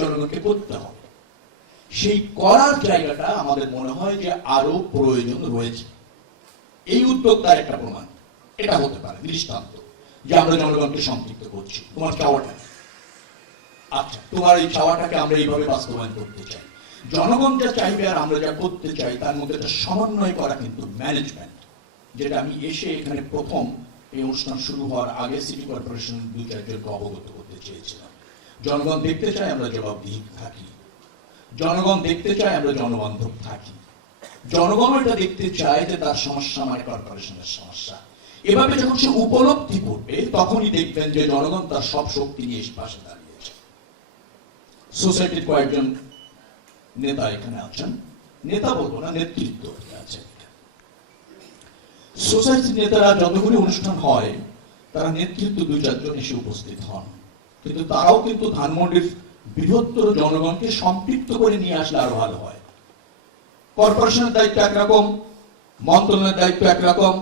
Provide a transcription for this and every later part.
জনগণকে করতে হবে। সেই করার জায়গাটা আমাদের মনে হয় যে আরো প্রয়োজন রয়েছে। এই উদ্যোগ তার একটা প্রমাণ। এটা হতে পারে দৃষ্টান্ত যে আমরা জনগণকে সম্পৃক্ত করছি। তোমার চাওয়াটা, আচ্ছা তোমার এই চাওয়াটাকে আমরা এইভাবে বাস্তবায়ন করতে চাই। জনগণ যা চাইবে আর আমরা যা করতে চাই তার মধ্যে একটা সমন্বয় করা কিন্তু ম্যানেজমেন্ট, যেটা আমি এসে এখানে প্রথম এই অনুষ্ঠান শুরু হওয়ার আগে সিটি কর্পোরেশন 2-4 জনকে অবগত করতে চেয়েছিলাম। জনগণ দেখতে চায় আমরা জবাবদিহি থাকি, জনগণ দেখতে চায় আমরা জনবান্ধব থাকি, জনগণ এটা দেখতে চায় যে তার সমস্যা মানে কর্পোরেশনের সমস্যা। এভাবে যখন সে উপলব্ধি করবে তখনই দেখবেন যে জনগণ তার সব শক্তি নিয়ে পাশে দাঁড়িয়েছে। সোসাইটির কয়েকজন নেতা এখানে আছেন, নেতা বলবো না, নেতৃত্ব আছে। সোসাইটির নেতারা যতগুলি অনুষ্ঠান হয় তারা নেতৃত্ব 2-4 জন এসে উপস্থিত হন, কিন্তু তারাও কিন্তু ধানমন্ডির বৃহত্তর জনগণকে সম্পৃক্ত করে নিয়ে আসলে আরো ভালো হয়। কর্পোরেশনের দায়িত্ব একরকম, মন্ত্রণালয়ের দায়িত্ব একরকম,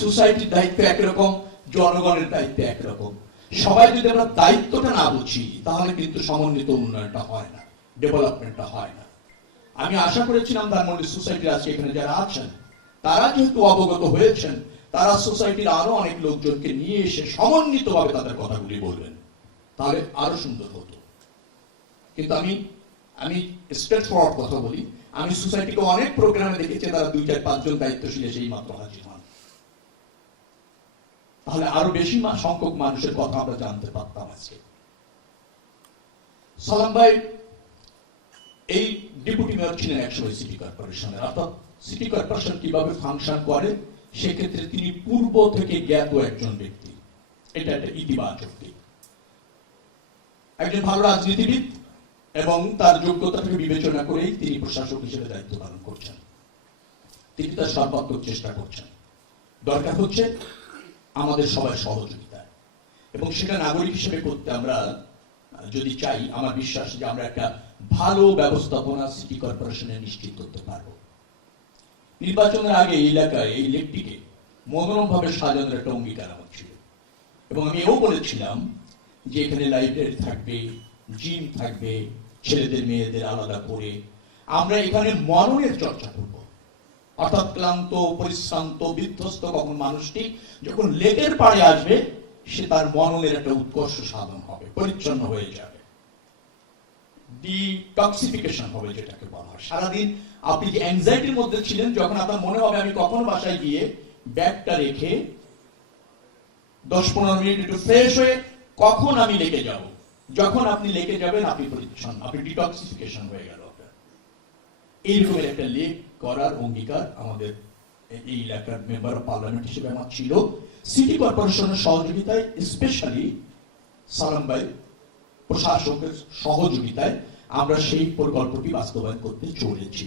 সোসাইটির দায়িত্ব একরকম, জনগণের দায়িত্ব একরকম। সবাই যদি আমরা দায়িত্বটা না বুঝি তাহলে কিন্তু সমন্বিত উন্নয়নটা হয় না, ডেভেলপমেন্টটা হয় না। আমি আশা করেছিলাম ধানমন্ডির সোসাইটির আজকে এখানে যারা আছেন তারা যেহেতু অবগত হয়েছেন, তারা সোসাইটির আরো অনেক লোকজনকে নিয়ে এসে সমন্বিতভাবে তাদের কথাগুলি বলবেন, তাহলে আরো সুন্দর হতো। কিন্তু আমি স্ট্রেট ফরওয়ার্ড কথা বলি, আমি সোসাইটিকে অনেক প্রোগ্রামে দেখেছি তারা 2-4-5 জন দায়িত্বশীল এসেই মাত্র হাজির হন। তাহলে আরো বেশি সংখ্যক মানুষের কথা আমরা জানতে পারতাম আজকে। সালাম ভাই এই ডেপুটি মেয়র ছিলেন একসময় সিটি কর্পোরেশনের, অর্থাৎ সিটি কর্পোরেশন কিভাবে ফাংশন করে সেক্ষেত্রে তিনি পূর্ব থেকে জ্ঞাত একজন ব্যক্তি। এটা একটা ইতিবাচক দিক। একজন ভালো রাজনীতিবিদ এবং তার যোগ্যতাকে বিবেচনা করেই তিনি প্রশাসক হিসেবে দায়িত্ব পালন করছেন। তিনি তার সর্বাত্মক চেষ্টা করছেন। দরকার হচ্ছে আমাদের সবার সহযোগিতা, এবং সেটা নাগরিক হিসেবে করতে আমরা যদি চাই, আমার বিশ্বাস যে আমরা একটা ভালো ব্যবস্থাপনা সিটি কর্পোরেশনে নিশ্চিত করতে পারবো। নির্বাচনের আগে এই এলাকায় এই লেকটিকে মনোরমভাবে সাজানোর একটা অঙ্গীকার আমার ছিল, এবং আমি এও বলেছিলাম যে এখানে লাইব্রেরি থাকবে, জিম থাকবে, ছেলেদের মেয়েদের আলাদা করে আমরা এখানে মননের চর্চা করব। অর্থাৎ ক্লান্ত পরিশ্রান্ত বিধ্বস্ত কখন মানুষটি যখন লেকের পাড়ে আসবে সে তার মননের একটা উৎকর্ষ সাধন হবে, পরিচ্ছন্ন হয়ে যাবে, ডিটক্সিফিকেশন হবে যেটাকে বলা হয়। সারাদিন আপনি যে অ্যাংজাইটির মধ্যে ছিলেন, যখন আপনার মনে হবে আমি কখনো বাসায় গিয়ে ব্যাগটা রেখে 10-15 মিনিট একটু ফ্রেশ হয়ে কখন আমি লেকে যাব, যখন আপনি লেকে যাবেন আপনি পরিচ্ছন্ন, আপনি ডিটক্সিফিকেশন হয়ে গেল। এইরকম একটা লেক করার অঙ্গীকার আমাদের এই এলাকার মেম্বার অফ পার্লামেন্ট হিসেবে আমার ছিল। সিটি কর্পোরেশনের সহযোগিতায়, স্পেশালি সালাম ভাই প্রশাসকের সহযোগিতায় আমরা সেই প্রকল্পটি বাস্তবায়ন করতে চলেছি।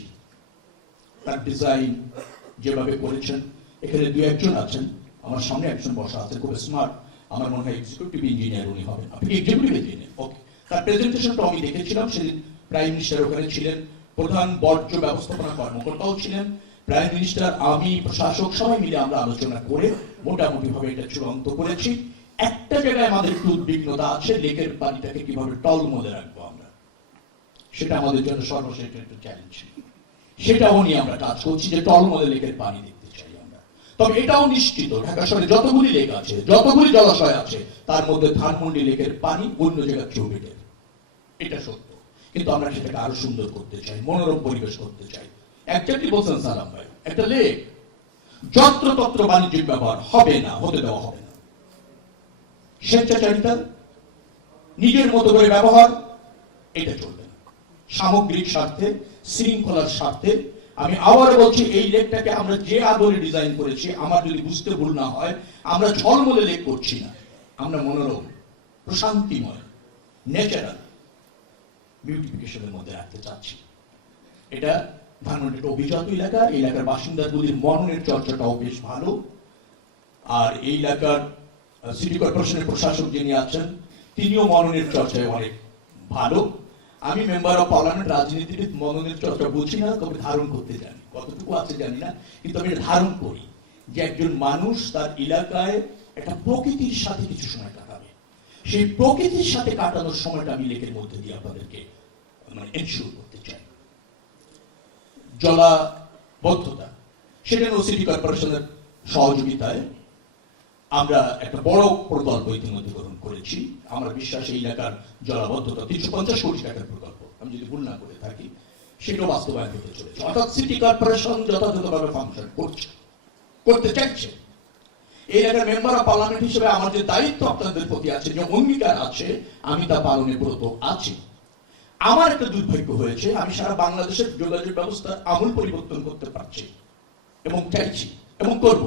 তার ডিজাইন যেভাবে করেছেন, এখানে 2-1 জন আছেন, আমার সামনে একজন বসা আছে খুব স্মার্ট, আমার মনে হয় এক্সিকিউটিভ ইঞ্জিনিয়ার উনি হবেন। আপনি এক্সিকিউটিভ ইঞ্জিনিয়ার, ওকে। তার প্রেজেন্টেশনটা আমি দেখেছিলাম, সেদিন প্রাইম মিনিস্টার ওখানে ছিলেন, প্রধান বর্জ্য ব্যবস্থাপনা কর্মকর্তাও ছিলেন, প্রাইম মিনিস্টার, আমি, প্রশাসক সবাই মিলে আমরা আলোচনা করে মোটামুটি ভাবে এটা চূড়ান্ত করেছি। একটা জায়গায় আমাদের একটু উদ্বিগ্নতা আছে, লেকের পানিটাকে কিভাবে টলমলে রাখবো আমরা, সেটা আমাদের জন্য সর্বশেষ একটা চ্যালেঞ্জ। সেটাও নিয়ে আমরা কাজ করছি যে টলমলে লেকের পানি দেখতে চাই আমরা। তবে এটাও নিশ্চিত ঢাকা শহরে যতগুলি লেক আছে, যতগুলি জলাশয় আছে, তার মধ্যে ধানমন্ডি লেকের পানি অন্য জায়গার চেয়ে বেটার, এটা সত্য। কিন্তু আমরা সেটাকে আরো সুন্দর করতে চাই, মনোরম পরিবেশ করতে চাই। একজাক্টলি বলছেন সালাম ভাই, একটা লেক যত্রতত্র বাণিজ্যিক ব্যবহার হবে না, হতে দেওয়া হবে না। স্বেচ্ছাচারিতা, নিজের মতো করে ব্যবহার, এটা চলবে না। সামগ্রিক স্বার্থে, শৃঙ্খলার স্বার্থে আমি আবারও বলছি, এই লেকটাকে আমরা যে আদলে ডিজাইন করেছি, আমার যদি বুঝতে ভুল না হয়, আমরা ঝলমলে লেক করছি না, আমরা মনোরম, প্রশান্তিময়, ন্যাচারাল বিউটিফিকেশনের মধ্যে রাখতে চাচ্ছি। এটা ধানমন্ডির অভিজাত এলাকা, এই এলাকার বাসিন্দাগুলির মননের চর্চাটাও বেশ ভালো। আর এই এলাকার সিটি কর্পোরেশনের প্রশাসক যিনি আছেন তিনিও মননের চর্চায় অনেক ভালো। আমি মেম্বার অফ পার্লামেন্ট, রাজনীতিবিদ, মননের চর্চা বুঝি না, তবে ধারণ করতে জানি, কতটুকু আছে জানি না, কিন্তু আমি ধারণ করি যে একজন মানুষ তার এলাকায় একটা প্রকৃতির সাথে কিছু সময় কাটাবে, সেই প্রকৃতির সাথে কাটানোর সময়টা আমি লেকের মধ্যে দিয়ে আপনাদেরকে মানে এনশিওর করতে চাই। জলাবদ্ধতা, সেখানেও সিটি কর্পোরেশনের সহযোগিতায় আমরা একটা বড় প্রকল্প ইতিমধ্যে গ্রহণ করেছি। আমার বিশ্বাস এই এলাকার জলাবদ্ধতা 350 কোটি টাকার প্রকল্প, আমি যদি ভুল না করে থাকি, সেটাও বাস্তবায়ন হতে চলেছে। অর্থাৎ সিটি কর্পোরেশন যথাযথভাবে ফাংশন করছে, করতে চাইছে। এই এলাকার মেম্বার অফ পার্লামেন্ট হিসেবে আমার যে দায়িত্ব আপনাদের প্রতি আছে, যে অঙ্গীকার আছে, আমি তা পালনে ব্রত আছি। আমার একটা দুর্ভাগ্য হয়েছে, আমি সারা বাংলাদেশের যোগাযোগ ব্যবস্থার আমূল পরিবর্তন করতে পারছি এবং চাইছি এবং করব।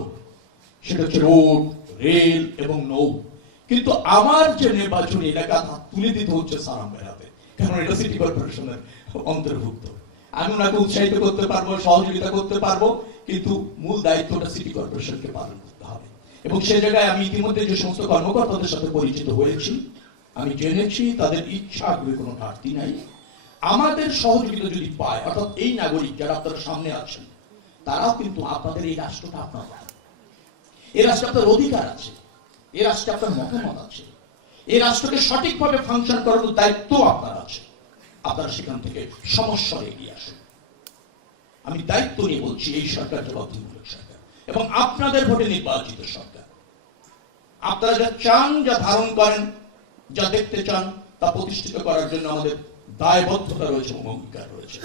সেটা হচ্ছে রোড, রেল এবং নৌ। কিন্তু আমার যে নির্বাচনী এলাকা তুলে দিতে হচ্ছে সালাম ভাইয়ের হাতে, কারণ এটা সিটি কর্পোরেশনের অন্তর্ভুক্ত। আমি ওনাকে উৎসাহিত করতে পারবো, সহযোগিতা করতে পারবো, কিন্তু মূল দায়িত্বটা সিটি কর্পোরেশনকে পালন করতে হবে। এবং সেই জায়গায় আমি ইতিমধ্যে যে সমস্ত কর্মকর্তাদের সাথে পরিচিত হয়েছি, আমি জেনেছি তাদের ইচ্ছা আগ্রহে কোনো ঘাটতি নাই। আমাদের সহযোগিতা যদি পায়, অর্থাৎ এই নাগরিক যারা আপনারা সামনে আছেন, তারাও কিন্তু আপনাদের এই রাষ্ট্রটা আপনার, এই রাষ্ট্রে আপনার অধিকার আছে, এই রাষ্ট্রে আপনার মতামত আছে, এই রাষ্ট্রকে সঠিকভাবে ফাংশন করানোর দায়িত্ব আপনার আছে। আপনারা সেখান থেকে সমস্যা এগিয়ে আসুন। আমি দায়িত্ব নিয়ে বলছি, এই সরকার জবাবদিহিমূলক সরকার এবং আপনাদের ভোটে নির্বাচিত সরকার। আপনারা যা চান, যা ধারণ করেন, যা দেখতে চান, তা প্রতিষ্ঠিত করার জন্য আমাদের দায়বদ্ধতা রয়েছে এবং অঙ্গীকার রয়েছে।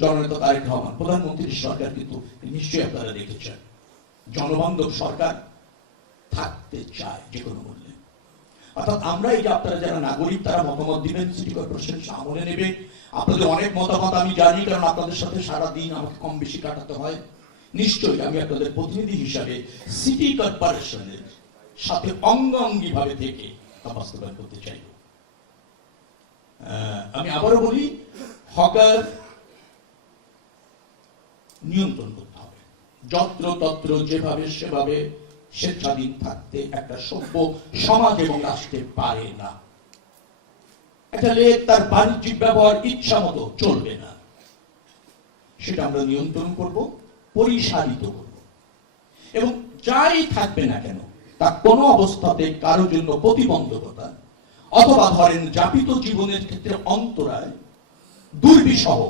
জননেতা তারেক রহমান প্রধানমন্ত্রীর সরকার কিন্তু নিশ্চয়ই আপনারা দেখেছেন জনবান্ধব সরকার থাকতে চায় যে কোনো মূল্যে। অর্থাৎ আমরা এই যে আপনারা যারা নাগরিক, তারা মতামত দিবেন, সিটি কর্পোরেশন সামনে নেবে। আপনাদের অনেক মতামত আমি জানি, কারণ আপনাদের সাথে সারা দিন আমাকে কম বেশি কাটাতে হয়। নিশ্চয়ই আমি আপনাদের প্রতিনিধি হিসাবে সিটি কর্পোরেশনের সাথে অঙ্গাঙ্গি ভাবে থেকে তা বাস্তবায়ন করতে চাই। আমি আবারও বলি, হকার নিয়ন্ত্রণ করতে হবে। যত্র তত্র যেভাবে সেভাবে স্বেচ্ছাধীন থাকতে একটা সভ্য সমাজ এবং রাষ্ট্রে পারে না। একটা লোক তার বাণিজ্যিক ব্যবহার ইচ্ছা মতো চলবে না, সেটা আমরা নিয়ন্ত্রণ করব, পরিচালিত করব। এবং যাই থাকবে না কেন, তা কোনো অবস্থাতে কারো জন্য প্রতিবন্ধকতা অথবা ধরেন যাপিত জীবনের ক্ষেত্রে অন্তরায়, দুর্বিষহ,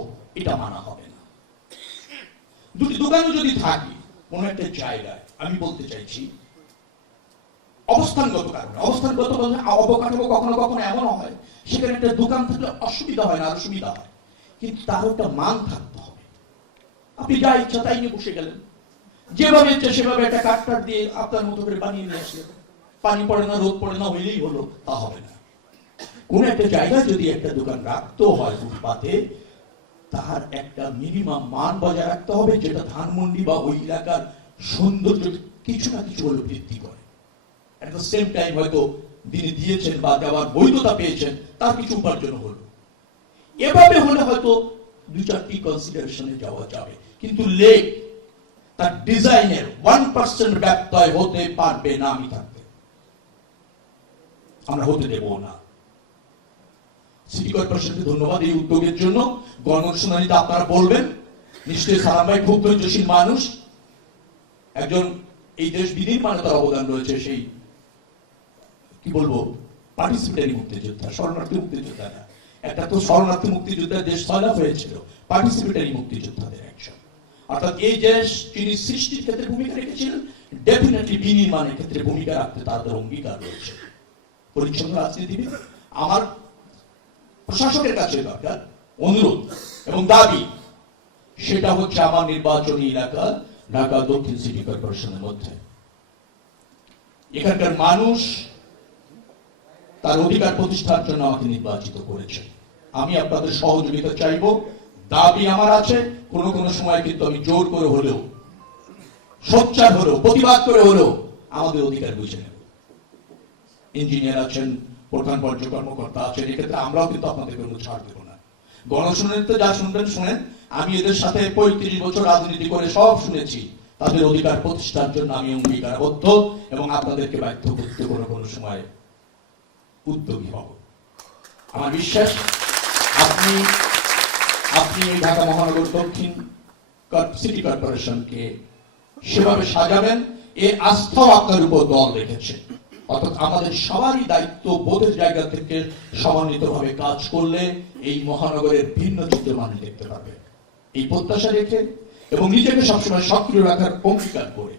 এটা মানা হবে না। দুটি দোকানে যদি থাকি কোন একটা জায়গায়, আমি বলতে চাইছি অবস্থানগত কারণে, অবস্থানগত অবকাঠামো কখনো কখনো এমন হয় সেখানে একটা দোকান থাকলে অসুবিধা হয় না, আর সুবিধা হয়, কিন্তু তার একটা মান থাকতে হবে। আপনি যা ইচ্ছা তাই নিয়ে বসে গেলেন, যেভাবে ইচ্ছা সেভাবে একটা কাঠটার দিয়ে আপনার মতো করে বানিয়ে নিয়ে আসলেন, পানি পড়ে না, রোদ পড়ে না, হইলেই হলো, তা হবে না। কোন একটা জায়গায় যদি একটা দোকান রাখতেও হয় ফুটপাতে, তার একটা মিনিমাম মান বজায় রাখতে হবে, যেটা ধানমন্ডি বা ওই এলাকার সৌন্দর্য কিছু না কিছু হলে বৃদ্ধি করে। এট দ্য সেম টাইম হয়তো যিনি দিয়েছেন বা দেওয়ার বৈধতা পেয়েছেন, তার কিছু উপার্জন হলো। এভাবে হলে হয়তো 2-4টি কনসিডারেশনে যাওয়া যাবে, কিন্তু লেক তার ডিজাইনের 1% ব্যত্যয় হতে পারবে না। আমি থাকতে আমরা হতে দেব না। সিটি কর্পোরেশনকে ধন্যবাদ এই উদ্যোগের জন্য। গণশুনানিতে আপনারা বলবেন, নিশ্চয়ই সালাম ভাই খুব ধৈর্যশীল মানুষ, একজন এই দেশ বিনির্মাণে তার অবদান রয়েছে, সেই কি বলবো পার্টিসিপেটারি মুক্তিযোদ্ধা, শরণার্থী মুক্তিযোদ্ধা না, একটা তো শরণার্থী মুক্তিযোদ্ধার দেশ সয়লাভ হয়েছিল, পার্টিসিপেটারি মুক্তিযোদ্ধাদের একজন। অর্থাৎ এই দেশ যিনি সৃষ্টির ক্ষেত্রে ভূমিকা রেখেছিলেন, ডেফিনেটলি বিনির্মাণের ক্ষেত্রে ভূমিকা রাখতে তাদের অঙ্গীকার রয়েছে। পরিচ্ছন্ন রাজনীতিবিদ। আমার প্রশাসকের কাছে দরকার অনুরোধ এবং দাবি, সেটা হচ্ছে আমার নির্বাচনী এলাকা ঢাকা দক্ষিণ সিটি কর্পোরেশনের মধ্যে এখানকার মানুষ তার অধিকার প্রতিষ্ঠার জন্য আমাকে নির্বাচিত করেছে। আমি আপনাদের সহযোগিতা চাইব, দাবি আমার আছে। কোনো কোনো সময় কিন্তু আমি জোর করে হলেও, সোচ্চার হলেও, প্রতিবাদ করে হলেও আমাদের অধিকার বুঝে নেব। ইঞ্জিনিয়ার আছেন, প্রধান পর্যায় কর্মকর্তা আছেন, এক্ষেত্রে আমরাও কিন্তু আপনাদেরকে কোনো ছাড় দেব না। গণশুনানিতে যা শুনবেন শুনেন, আমি এদের সাথে 35 বছর রাজনীতি করে সব শুনেছি। তাদের অধিকার প্রতিষ্ঠার জন্য আমি অঙ্গীকারবদ্ধ এবং আপনাদেরকে বাধ্য করতে কোনো কোনো সময় উদ্যোগী হব। আমার বিশ্বাস আপনি এই ঢাকা মহানগর দক্ষিণ সিটি কর্পোরেশনকে সেভাবে সাজাবেন, এর আস্থাও আপনার উপর দল রেখেছে। অর্থাৎ আমাদের সবারই দায়িত্ব বোধের জায়গা থেকে সমন্বিতভাবে কাজ করলে এই মহানগরের ভিন্ন চিত্রমান দেখতে পাবে, এই প্রত্যাশা রেখে এবং নিজেকে সবসময় সক্রিয় রাখার অঙ্গীকার করে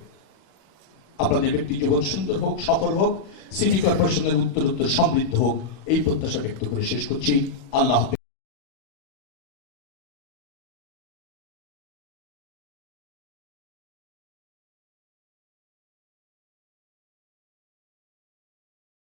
আপনাদের ব্যক্তি জীবন সুন্দর হোক, সফল হোক, সিটি কর্পোরেশনের উত্তর সমৃদ্ধ হোক, এই প্রত্যাশা ব্যক্ত করে শেষ করছি। আল্লাহ হাফেজ।